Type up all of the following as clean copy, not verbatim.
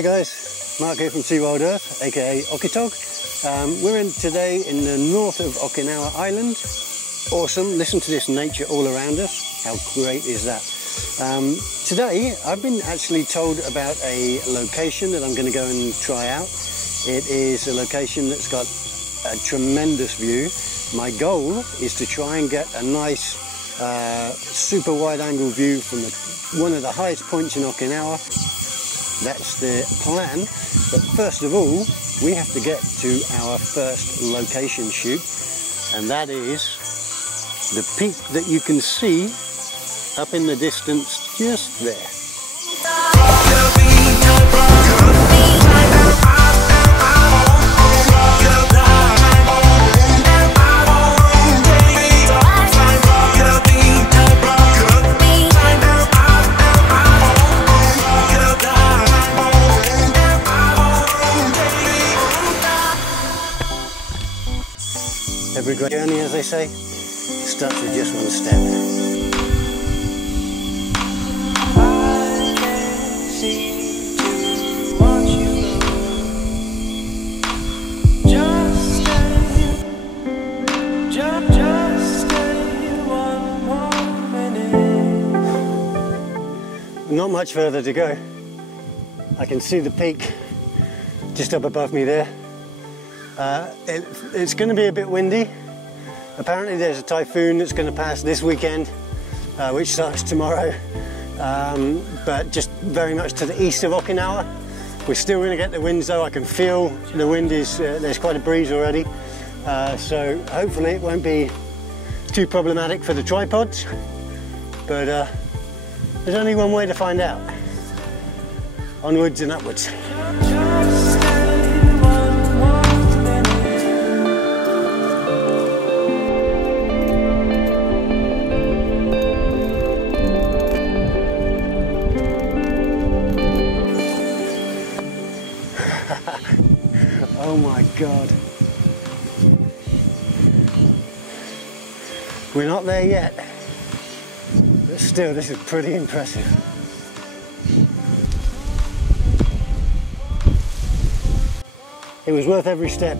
Hey guys, Mark here from SeaWild Earth, aka Okitog. We're today in the north of Okinawa Island. Awesome, listen to this nature all around us. How great is that? Today I've been actually told about a location that I'm going to go and try out. It is a location that's got a tremendous view. My goal is to try and get a nice super wide angle view from one of the highest points in Okinawa. That's the plan, but first of all we have to get to our first location shoot, and that is the peak that you can see up in the distance just there. Every great journey, as they say, starts with just one step. I can't seem to watch you go. Just stay one more minute. Not much further to go. I can see the peak just up above me there. It's going to be a bit windy. Apparently there's a typhoon that's going to pass this weekend, which starts tomorrow, but just very much to the east of Okinawa. We're still going to get the winds though. I can feel the wind is, there's quite a breeze already, so hopefully it won't be too problematic for the tripods, but there's only one way to find out. Onwards and upwards. Oh my God. We're not there yet, but still this is pretty impressive. It was worth every step.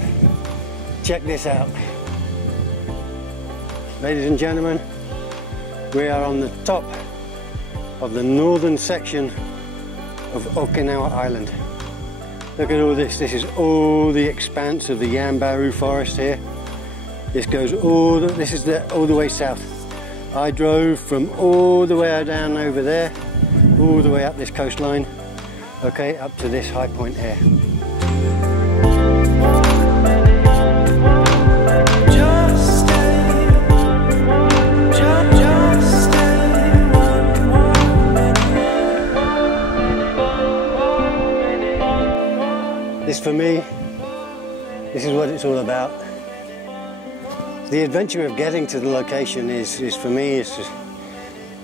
Check this out. Ladies and gentlemen, we are on the top of the northern section of Okinawa Island. Look at all this. This is all the expanse of the Yanbaru forest here. This goes all the way south. I drove from all the way down over there, all the way up this coastline, okay, up to this high point here. This for me, this is what it's all about. The adventure of getting to the location is for me, is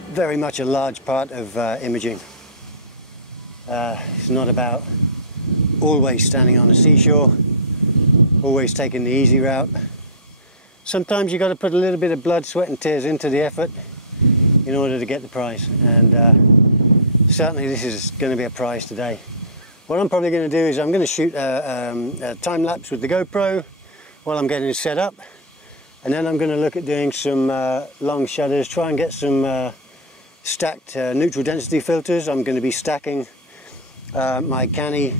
very much a large part of imaging. It's not about always standing on a seashore, always taking the easy route. Sometimes you've got to put a little bit of blood, sweat and tears into the effort in order to get the prize, and certainly this is going to be a prize today. What I'm probably going to do is I'm going to shoot a time lapse with the GoPro while I'm getting it set up, and then I'm going to look at doing some long shutters, try and get some stacked neutral density filters. I'm going to be stacking my Canny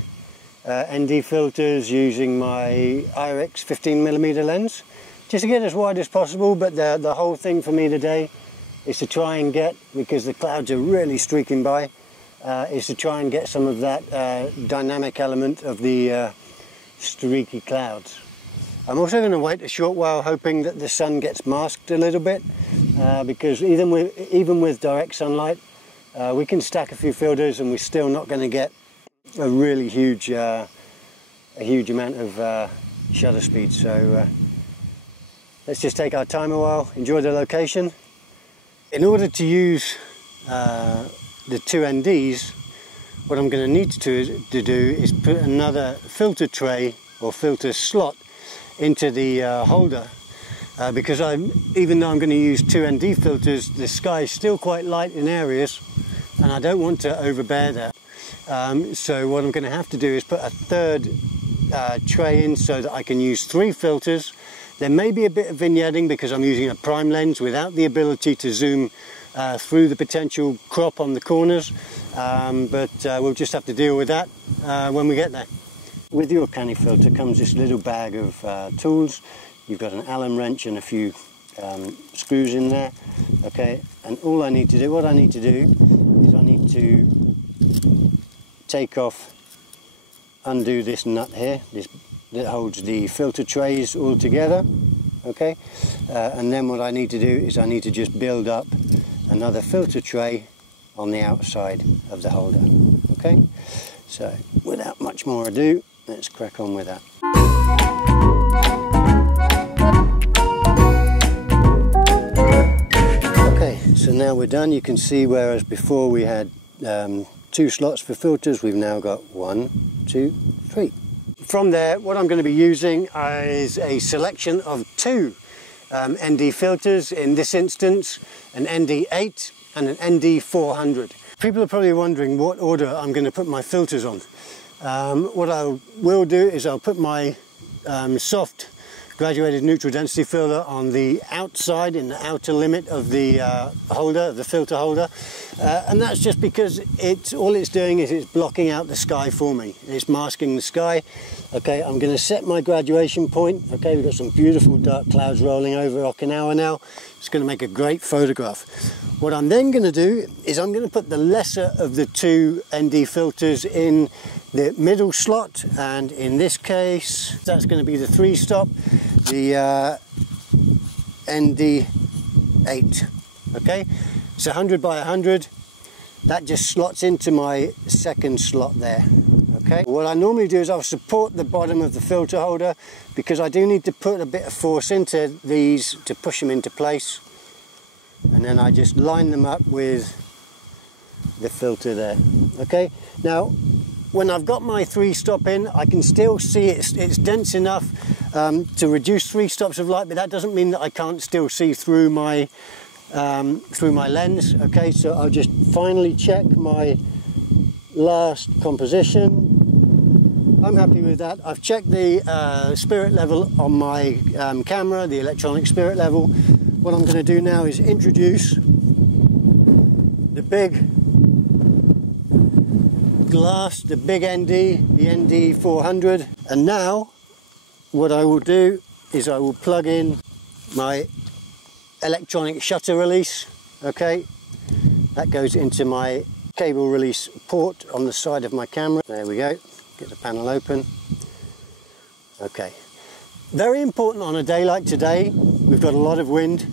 ND filters using my IRX 15mm lens, just to get as wide as possible, but the whole thing for me today is to try and get, because the clouds are really streaking by, is to try and get some of that dynamic element of the streaky clouds. I'm also going to wait a short while, hoping that the sun gets masked a little bit, because even with direct sunlight, we can stack a few filters and we're still not going to get a really huge amount of shutter speed. So let's just take our time a while, enjoy the location. In order to use the two NDs, what I'm going to need to do is put another filter tray or filter slot into the holder, because even though I'm going to use two ND filters, the sky is still quite light in areas and I don't want to overbear that. So what I'm going to have to do is put a third tray in so that I can use 3 filters. There may be a bit of vignetting because I'm using a prime lens without the ability to zoom through the potential crop on the corners, but we'll just have to deal with that when we get there. With your canny filter comes this little bag of tools. You've got an Allen wrench and a few screws in there, okay, and all I need to do, what I need to do is I need to take off, undo this nut here, this that holds the filter trays all together, okay, and then what I need to do is I need to just build up another filter tray on the outside of the holder, okay. So without much more ado, let's crack on with that. Okay, so now we're done. You can see whereas before we had 2 slots for filters, we've now got 1, 2, 3. From there, what I'm going to be using is a selection of 2 ND filters, in this instance an ND8 and an ND400. People are probably wondering what order I'm going to put my filters on. What I will do is I'll put my soft graduated neutral density filter on the outside, in the outer limit of the holder, the filter holder, and that's just because all it's doing is it's blocking out the sky for me. It's masking the sky. Okay, I'm going to set my graduation point. Okay, we've got some beautiful dark clouds rolling over Okinawa now. It's going to make a great photograph. What I'm then going to do is I'm going to put the lesser of the 2 ND filters in the middle slot, and in this case that's going to be the 3-stop, the ND8. Okay, it's 100 by 100. That just slots into my second slot there. Okay, what I normally do is I'll support the bottom of the filter holder because I do need to put a bit of force into these to push them into place, and then I just line them up with the filter there. Okay, now when I've got my 3-stop in, I can still see it's dense enough to reduce 3 stops of light, but that doesn't mean that I can't still see through my lens. Okay, so I'll just finally check my last composition. I'm happy with that. I've checked the spirit level on my camera, the electronic spirit level. What I'm going to do now is introduce the big glass, the big ND, the ND400, and now what I will do is I will plug in my electronic shutter release. Okay, that goes into my cable release port on the side of my camera. There we go, get the panel open. Okay, very important on a day like today. We've got a lot of wind.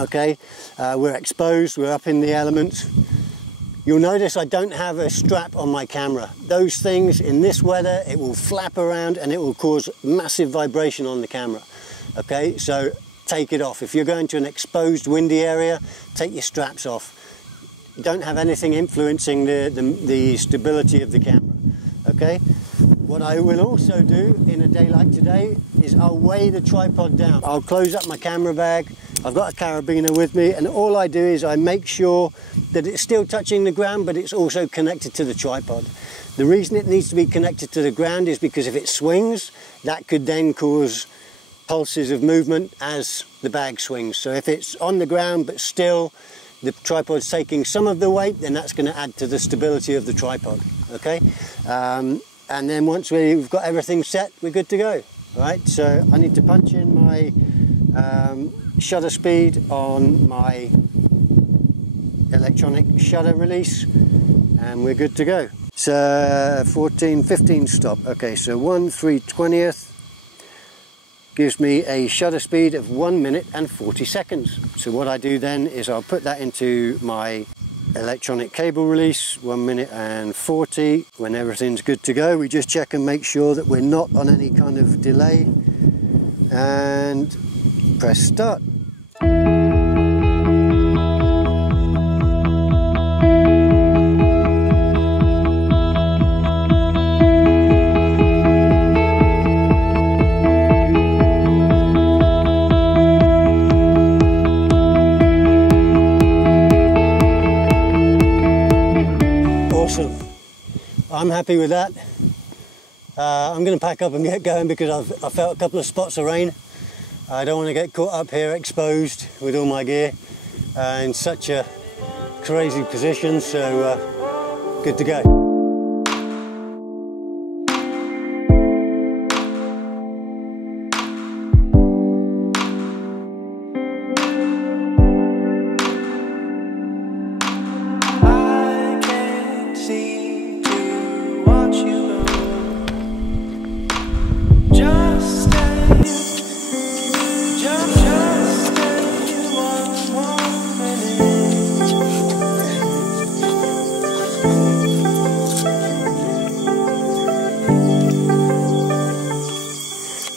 Okay, we're exposed, we're up in the elements. You'll notice I don't have a strap on my camera. Those things in this weather, it will flap around and it will cause massive vibration on the camera. Okay, so take it off. If you're going to an exposed windy area, take your straps off. Don't have anything influencing the stability of the camera. Okay, what I will also do in a day like today is I'll weigh the tripod down. I'll close up my camera bag. I've got a carabiner with me, and all I do is I make sure that it's still touching the ground, but it's also connected to the tripod. The reason it needs to be connected to the ground is because if it swings, that could then cause pulses of movement as the bag swings. So if it's on the ground but still the tripod's taking some of the weight, then that's going to add to the stability of the tripod. Okay, and then once we've got everything set, we're good to go. All right, so I need to punch in my shutter speed on my electronic shutter release, and we're good to go. So 15 stop. Okay, so 1/320th gives me a shutter speed of 1 minute and 40 seconds. So what I do then is I'll put that into my electronic cable release, 1 minute and 40. When everything's good to go, we just check and make sure that we're not on any kind of delay, and press start. Awesome. I'm happy with that. I'm going to pack up and get going because I felt a couple of spots of rain. I don't want to get caught up here exposed with all my gear in such a crazy position, so good to go.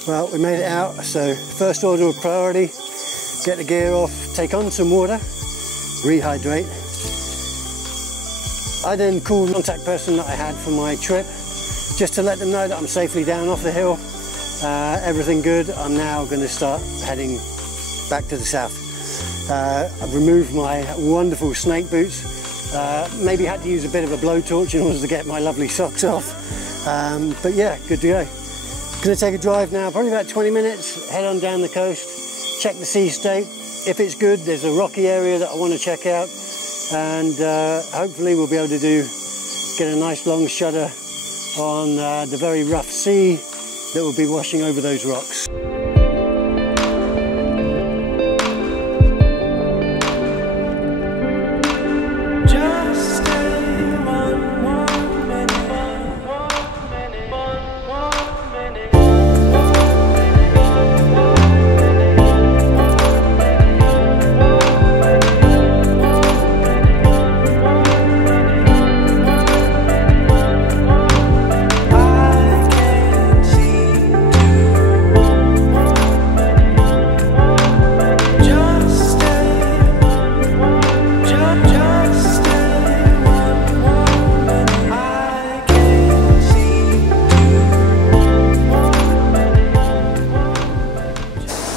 Well, we made it out, so first order of priority, get the gear off, take on some water, rehydrate. I then called the contact person that I had for my trip, just to let them know that I'm safely down off the hill, everything good. I'm now going to start heading back to the south. I've removed my wonderful snake boots, maybe had to use a bit of a blowtorch in order to get my lovely socks off, but yeah, good to go. Going to take a drive now, probably about 20 minutes, head on down the coast, check the sea state. If it's good, there's a rocky area that I want to check out, and hopefully we'll be able to get a nice long shudder on the very rough sea that will be washing over those rocks.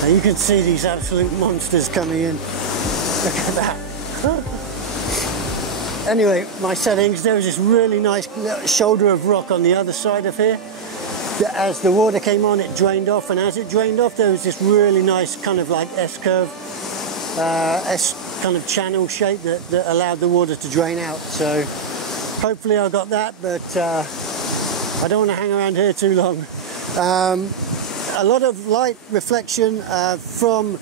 You can see these absolute monsters coming in. Look at that. Anyway, my settings, there was this really nice shoulder of rock on the other side of here. As the water came on, it drained off, and as it drained off, there was this really nice kind of like S-curve, S kind of channel shape that allowed the water to drain out. So hopefully I got that, but I don't want to hang around here too long. A lot of light reflection from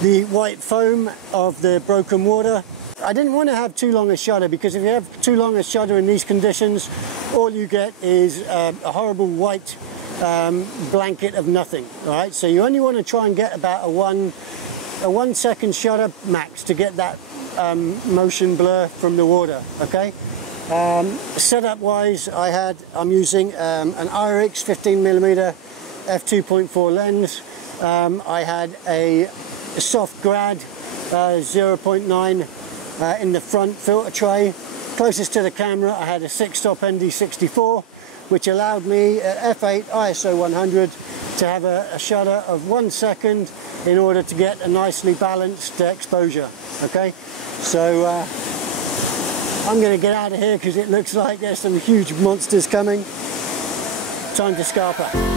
the white foam of the broken water. I didn't want to have too long a shutter, because if you have too long a shutter in these conditions, all you get is a horrible white blanket of nothing. All right, so you only want to try and get about a 1 second shutter max to get that motion blur from the water. Okay. Setup wise, I'm using an IRIX 15mm f2.4 lens. I had a soft grad 0.9 in the front filter tray. Closest to the camera, I had a 6-stop ND64, which allowed me at f8 ISO 100 to have a shutter of 1 second in order to get a nicely balanced exposure. Okay, so I'm going to get out of here because it looks like there's some huge monsters coming. Time to scarper.